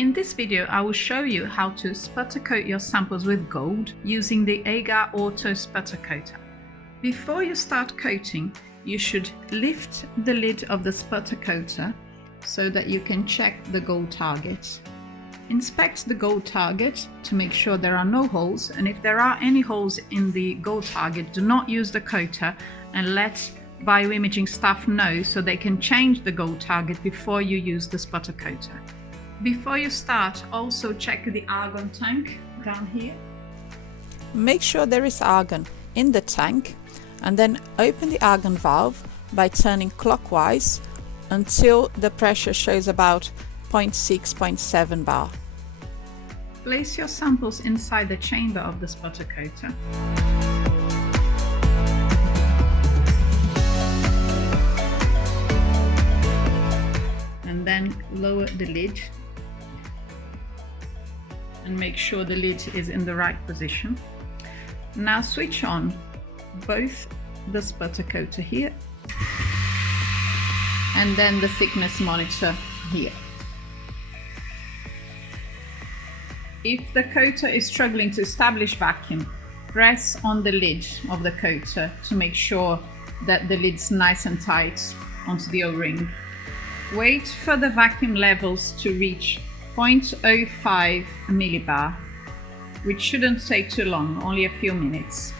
In this video, I will show you how to sputter coat your samples with gold using the Agar Auto Sputter Coater. Before you start coating, you should lift the lid of the sputter coater so that you can check the gold targets. Inspect the gold target to make sure there are no holes, and if there are any holes in the gold target, do not use the coater and let bioimaging staff know so they can change the gold target before you use the sputter coater. Before you start, also check the argon tank down here. Make sure there is argon in the tank and then open the argon valve by turning clockwise until the pressure shows about 0.6-0.7 bar. Place your samples inside the chamber of the sputter coater. And then lower the lid and make sure the lid is in the right position. Now switch on both the sputter coater here and then the thickness monitor here. If the coater is struggling to establish vacuum, press on the lid of the coater to make sure that the lid's nice and tight onto the O-ring. Wait for the vacuum levels to reach 0.05 millibar, which shouldn't take too long, only a few minutes.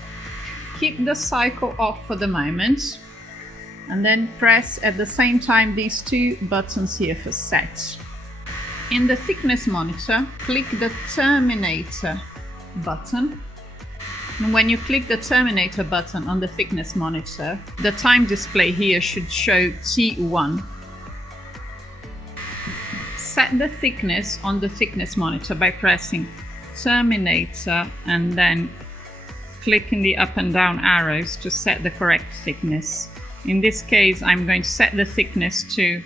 Keep the cycle off for the moment and then press at the same time these two buttons here for set. In the thickness monitor, click the terminator button. And when you click the terminator button on the thickness monitor, the time display here should show T1. Set the thickness on the thickness monitor by pressing terminator and then clicking the up and down arrows to set the correct thickness. In this case, I'm going to set the thickness to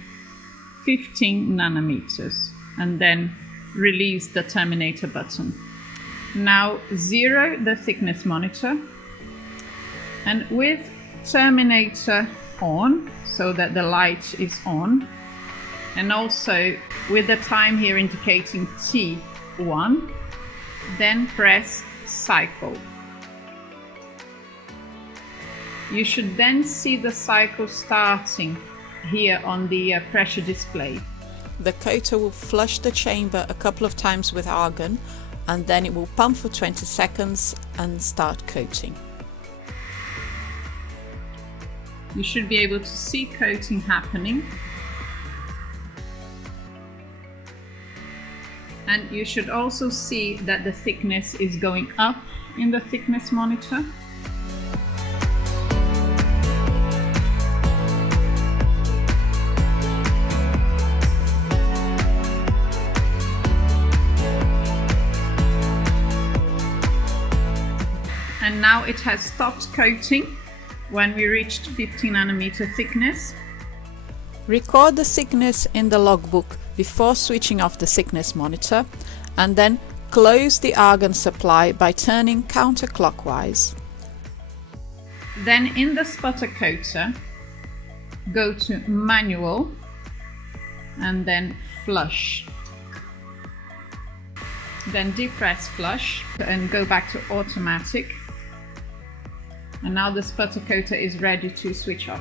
15 nanometers and then release the terminator button. Now zero the thickness monitor, and with terminator on so that the light is on, and also with the time here indicating T1, then press cycle. You should then see the cycle starting here on the pressure display. The coater will flush the chamber a couple of times with argon and then it will pump for 20 seconds and start coating. You should be able to see coating happening. And you should also see that the thickness is going up in the thickness monitor. And now it has stopped coating when we reached 15 nanometer thickness. Record the thickness in the logbook before switching off the thickness monitor, and then close the argon supply by turning counterclockwise. Then in the sputter coater, go to manual and then flush. Then depress flush and go back to automatic. And now the sputter coater is ready to switch off.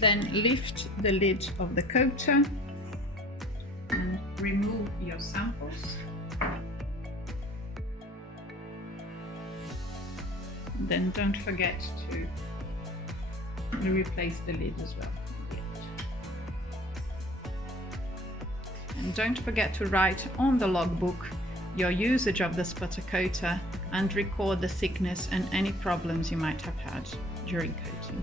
Then lift the lid of the coater and remove your samples. Then don't forget to replace the lid as well. And don't forget to write on the logbook your usage of the sputter coater and record the thickness and any problems you might have had during coating.